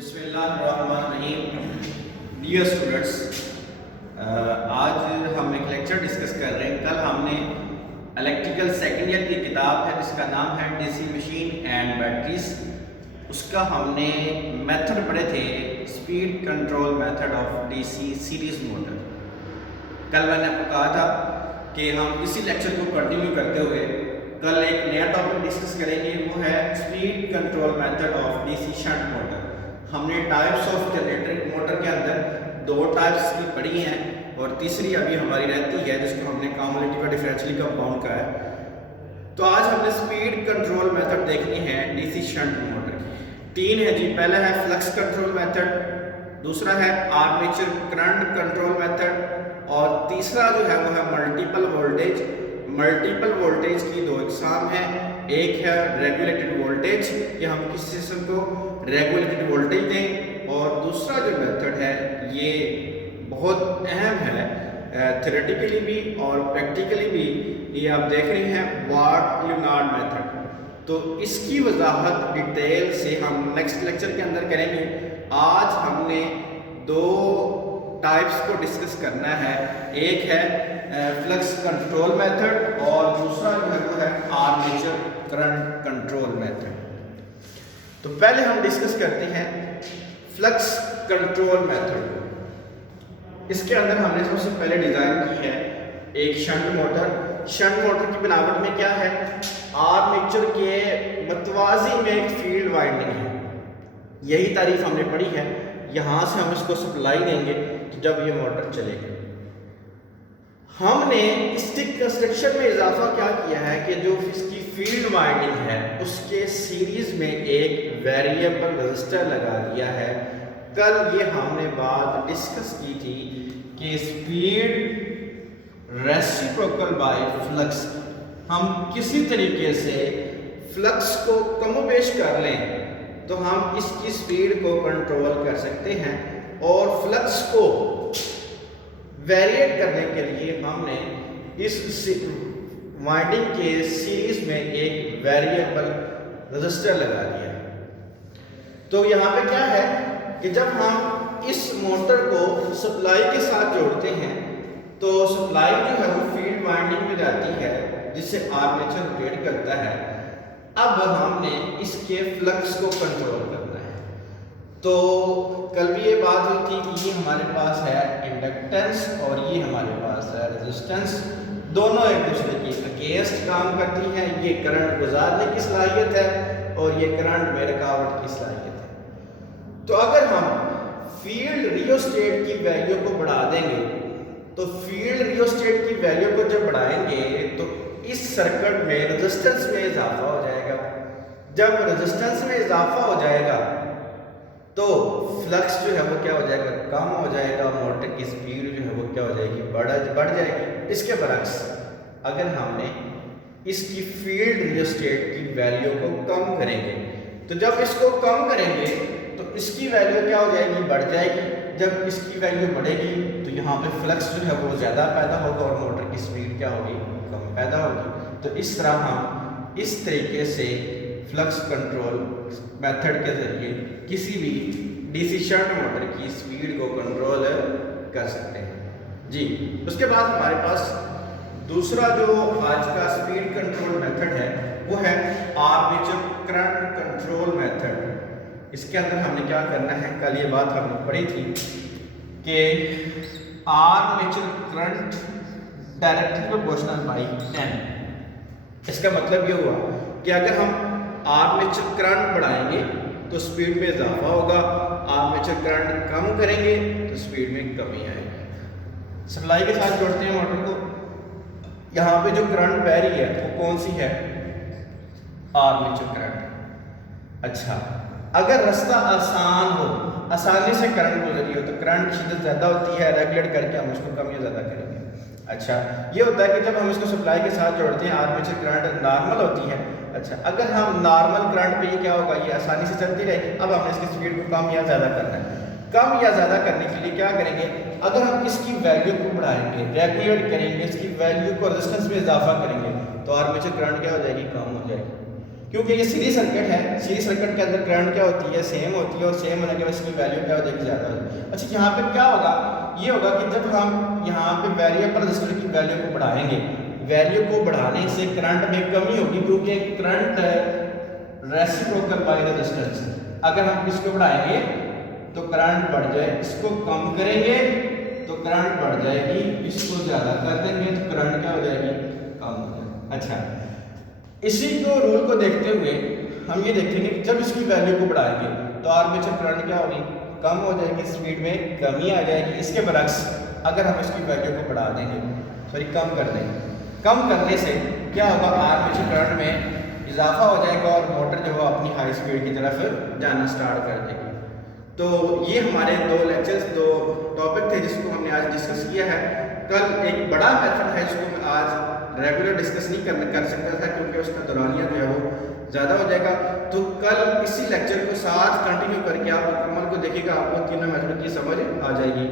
बिस्मिल्लाहिर्रहमानिर्रहीम। Dear students, आज हम एक लेक्चर डिस्कस कर रहे हैं। कल हमने इलेक्ट्रिकल सेकेंड ईयर की किताब है जिसका नाम है डीसी मशीन एंड बैटरीज, उसका हमने मेथड पढ़े थे, speed control method of DC series motor. कल मैंने आपको कहा था कि हम इसी लेक्चर को कंटिन्यू करते हुए कल एक नया टॉपिक डिस्कस करेंगे, वो है speed control method of DC shunt motor. हमने टाइप्स ऑफ जनरेटर मोटर के अंदर दो टाइप्स की पढ़ी हैं और तीसरी अभी हमारी रहती है जिसको हमने कम्युलेटिव डिफरेंशियली कंपाउंड का है। तो आज हमने स्पीड कंट्रोल मेथड देखनी है डीसी शंट मोटर की। तीन है जी। पहला है फ्लक्स कंट्रोल मेथड, दूसरा है आर्मेचर करंट कंट्रोल मेथड और तीसरा जो है वो है मल्टीपल वोल्टेज। मल्टीपल वोल्टेज की दो इकसाम है, एक है रेगुलेटेड वोल्टेज कि हम किसी सिस्टम को रेगुलेटेड वोल्टेज दें, और दूसरा जो मेथड है ये बहुत अहम है थ्योरेटिकली भी और प्रैक्टिकली भी, ये आप देख रहे हैं वाट ल्यूनार्ड मेथड। तो इसकी वजाहत डिटेल से हम नेक्स्ट लेक्चर के अंदर करेंगे। आज हमने दो टाइप्स को डिस्कस करना है, एक है फ्लक्स कंट्रोल मेथड और दूसरा जो है वो है आर्मेचर करंट कंट्रोल मेथड। तो पहले हम डिस्कस करते हैं फ्लक्स कंट्रोल मेथड। इसके अंदर हमने सबसे पहले डिजाइन की है एक शंट मोटर। शंट मोटर की बनावट में क्या है, आर्मेचर के मतवाजी में एक फील्ड वाइंडिंग है, यही तारीफ हमने पढ़ी है। यहां से हम इसको सप्लाई देंगे तो जब ये मोटर चलेगी। हमने इसके कंस्ट्रक्शन में इजाफा क्या किया है कि जो इसकी फील्ड वाइंडिंग है उसके सीरीज में एक वेरिएबल रजिस्टर लगा दिया है। कल ये हमने बात डिस्कस की थी कि स्पीड रेसिप्रोकल बाय फ्लक्स, हम किसी तरीके से फ्लक्स को कमोबेश कर लें तो हम इसकी स्पीड को कंट्रोल कर सकते हैं, और फ्लक्स को वेरिएट करने के लिए हमने इस वाइंडिंग के सीरीज में एक वेरिएबल रजिस्टर लगा दिया। तो यहाँ पे क्या है कि जब हम इस मोटर को सप्लाई के साथ जोड़ते हैं तो सप्लाई जो है वो फील्ड वाइंडिंग में जाती है जिससे आर्मेचर रोटेट करता है। अब हमने इसके फ्लक्स को कंट्रोल करना है। तो कल भी ये बात हुई थी कि ये हमारे पास है इंडक्टेंस और ये हमारे पास है रेजिस्टेंस, दोनों एक दूसरे की अगेंस्ट काम करती हैं। ये करंट गुजारने की सलाहियत है और ये करंट में रुकावट की सलाहियत है। तो अगर हम फील्ड रियोस्टेट की वैल्यू को बढ़ा देंगे तो फील्ड रियोस्टेट की वैल्यू को जब बढ़ाएंगे तो इस सर्किट में रेजिस्टेंस में इजाफा हो जाएगा। जब रेजिस्टेंस में इजाफा हो जाएगा तो फ्लक्स जो है वो क्या हो जाएगा, कम हो जाएगा, मोटर की स्पीड जो है वो क्या हो जाएगी, बढ़ जाएगी। इसके बरक्स अगर हमने इसकी फील्ड रियोस्टेट की वैल्यू को कम करेंगे तो जब इसको कम करेंगे तो इसकी वैल्यू क्या हो जाएगी, बढ़ जाएगी। जब इसकी वैल्यू बढ़ेगी तो यहाँ पे फ्लक्स जो है वो ज़्यादा पैदा होगा और मोटर की स्पीड क्या होगी, कम पैदा होगी। तो इस तरह हम इस तरीके से फ्लक्स कंट्रोल मेथड के जरिए किसी भी डीसी शंट मोटर की स्पीड को कंट्रोल कर सकते हैं जी। उसके बाद हमारे पास दूसरा जो आज का स्पीड कंट्रोल मेथड है वो है आर्मेचर करंट कंट्रोल मेथड। इसके अंदर हमने क्या करना है, कल ये बात हमने पढ़ी थी कि armature current directly proportional by 10। इसका मतलब ये हुआ कि अगर हम आर्मेचर करंट बढ़ाएंगे तो स्पीड में इजाफा होगा, आर्मेचर करंट कम करेंगे तो स्पीड में कमी आएगी। सप्लाई के साथ जोड़ते हैं मोटर को, यहाँ पे जो करंट बह रही है वो कौन सी है, आर्मेचर करंट। अच्छा, अगर रास्ता आसान हो, आसानी से करंट गुजरी हो तो करंट शिद्दत ज़्यादा होती है, रेगुलेट करके हम उसको कम या ज़्यादा करेंगे। अच्छा, ये होता है कि जब हम इसको सप्लाई के साथ जोड़ते हैं आर्मेचर करंट नॉर्मल होती है। अच्छा, अगर हम नॉर्मल करंट पे ये क्या होगा, ये आसानी से चलती रहेगी। अब हमने इसकी स्पीड को कम या ज़्यादा करना है। कम या ज़्यादा करने के लिए क्या करेंगे, अगर हम इसकी वैल्यू को बढ़ाएंगे, रेगुलेट करेंगे, इसकी वैल्यू को रेजिस्टेंस में इजाफा करेंगे तो आर्मेचर करंट क्या हो जाएगी, कम हो जाएगी। क्योंकि ये सीरीज सर्किट है, सीरीज सर्किट के अंदर करंट क्या होती है, सेम होती है, और सेम होने के बाद इसकी वैल्यू क्या हो जाएगी, ज़्यादा हो जाएगी। अच्छा, यहाँ पे क्या होगा, ये होगा कि जब हम यहाँ पे वेरिएबल रजिस्टर की वैल्यू को बढ़ाएंगे, वैल्यू को बढ़ाने से करंट में कमी होगी, क्योंकि करंट रेसिप्रोकल बाय रेजिस्टेंस। अगर हम इसको बढ़ाएंगे तो करंट बढ़ जाए, इसको कम करेंगे तो करंट बढ़ जाएगी, इसको ज़्यादा कर देंगे तो करंट क्या हो जाएगी, कम हो जाएगी। अच्छा, इसी को रूल को देखते हुए हम ये देखेंगे कि जब इसकी वैल्यू को बढ़ाएंगे तो आर्मेचर करंट क्या होगी, कम हो जाएगी, स्पीड में कमी आ जाएगी। इसके बरक्स अगर हम इसकी वैल्यू को बढ़ा देंगे, सॉरी कम कर देंगे, कम करने से क्या होगा, आर्मेचर करंट में इजाफा हो जाएगा और मोटर जो है अपनी हाई स्पीड की तरफ जाना स्टार्ट कर देगी। तो ये हमारे दो लेक्चर्स, दो टॉपिक थे जिसको हमने आज डिस्कस किया है। कल एक बड़ा मेथड है जिसको मैं आज रेगुलर डिस्कस नहीं कर सकता था, क्योंकि उसका दौरानिया जो है वो ज़्यादा हो जाएगा। तो कल इसी लेक्चर को साथ कंटिन्यू करके आप मुकम्मल को देखिएगा, आपको तीनों मेथड की समझ आ जाएगी।